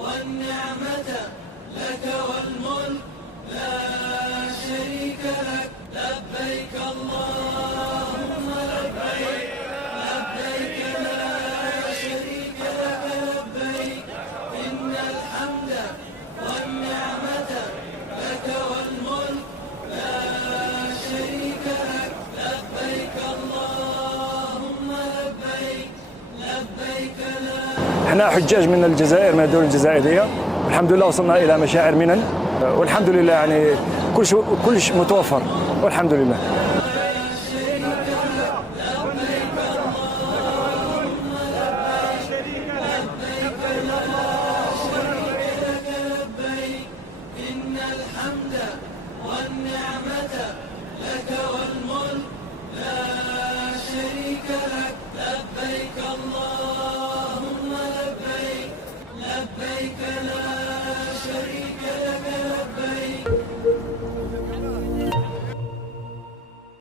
والنعمة لك والملك لا شريك لك لبيك اللهم لبيك لبيك لا شريك لك لبيك إن الحمد والنعمة لك والملك لا شريك لك لبيك اللهم لبيك لبيك لا. احنا حجاج من الجزائر، من الدولة الجزائرية، والحمد لله وصلنا إلى مشاعر منن، والحمد لله يعني كل شيء متوفر والحمد لله. إن الحمد والنعمة لك والملك لا شريك لك لبيك اللهم لبيك لبيك لا شريك لك